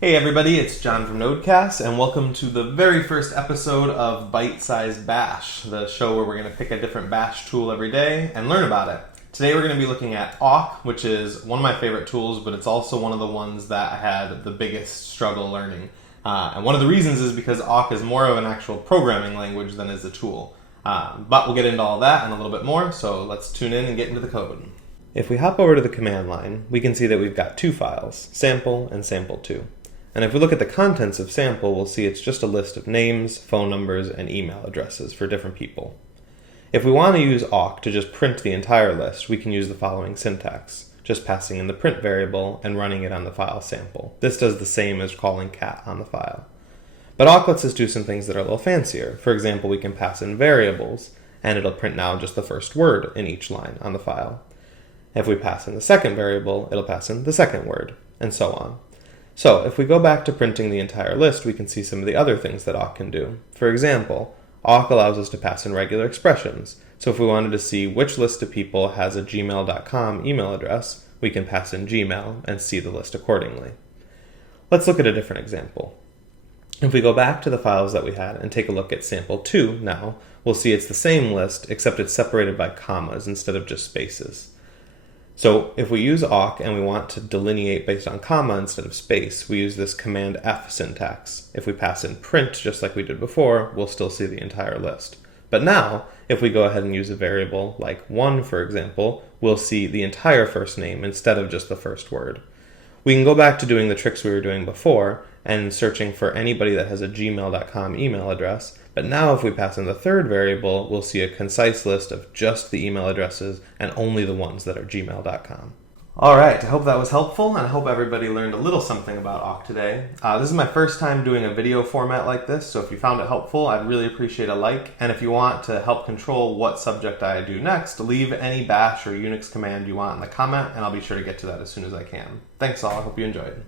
Hey everybody, it's John from Nodecast, and welcome to the very first episode of Byte Sized Bash, the show where we're going to pick a different bash tool every day and learn about it. Today we're going to be looking at awk, which is one of my favorite tools, but it's also one of the ones that I had the biggest struggle learning. And one of the reasons is because awk is more of an actual programming language than is a tool. But we'll get into all that and a little bit more, so let's tune in and get into the code. If we hop over to the command line, we can see that we've got two files, sample and sample2. And if we look at the contents of sample, we'll see it's just a list of names, phone numbers, and email addresses for different people. If we want to use awk to just print the entire list, we can use the following syntax, just passing in the print variable and running it on the file sample. This does the same as calling cat on the file. But awk lets us do some things that are a little fancier. For example, we can pass in variables, and it'll print now just the first word in each line on the file. If we pass in the second variable, it'll pass in the second word, and so on. So if we go back to printing the entire list, we can see some of the other things that awk can do. For example, awk allows us to pass in regular expressions. So if we wanted to see which list of people has a gmail.com email address, we can pass in Gmail and see the list accordingly. Let's look at a different example. If we go back to the files that we had and take a look at sample2 now, we'll see it's the same list except it's separated by commas instead of just spaces. So if we use awk and we want to delineate based on comma instead of space, we use this command F syntax. If we pass in print just like we did before, we'll still see the entire list. But now, if we go ahead and use a variable like 1, for example, we'll see the entire first name instead of just the first word. We can go back to doing the tricks we were doing before and searching for anybody that has a gmail.com email address. But now if we pass in the third variable, we'll see a concise list of just the email addresses and only the ones that are gmail.com. Alright, I hope that was helpful, and I hope everybody learned a little something about awk today. This is my first time doing a video format like this, so if you found it helpful, I'd really appreciate a like. And if you want to help control what subject I do next, leave any bash or UNIX command you want in the comment, and I'll be sure to get to that as soon as I can. Thanks all, I hope you enjoyed.